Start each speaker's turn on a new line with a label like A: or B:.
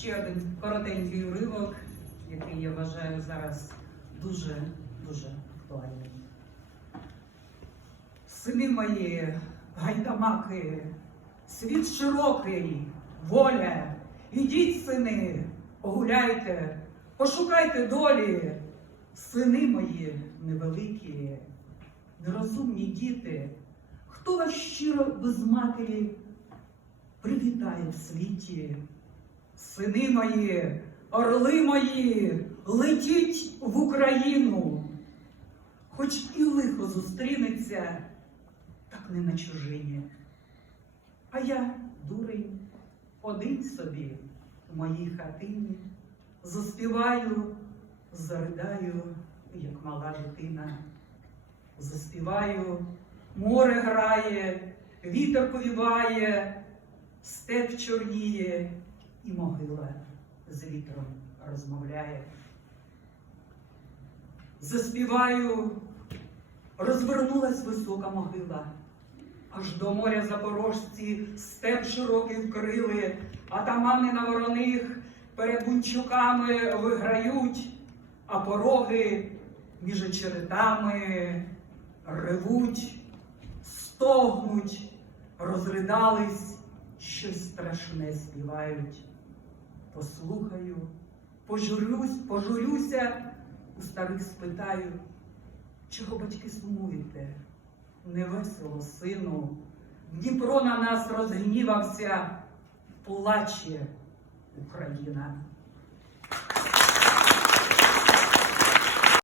A: ще один коротенький уривок, який я вважаю зараз дуже дуже актуальним. Сини мої, гайдамаки, світ широкий, воля, ідіть, сини, погуляйте, пошукайте долі, сини мої невеликі, нерозумні діти, хто вас щиро без матері привітає в світі? Сини мої, орли мої, летіть в Україну, хоч і лихо зустрінеться, так не на чужині. А я, дурень, один собі в моїй хатині, заспіваю, заридаю, як мала дитина. Заспіваю, море грає, вітер повіває, степ чорніє, і могила з вітром розмовляє. Заспіваю, розвернулась висока могила, аж до моря запорожці степ широкий вкрили, атамани на вороних перед бунчуками виграють, а пороги між очеретами ревуть, стогнуть, розридались, щось страшне співають. Послухаю, пожурюсь, пожурюся, у старих спитаю, чого батьки сумуєте? Невесело, сину, Дніпро на нас розгнівався, плаче Україна.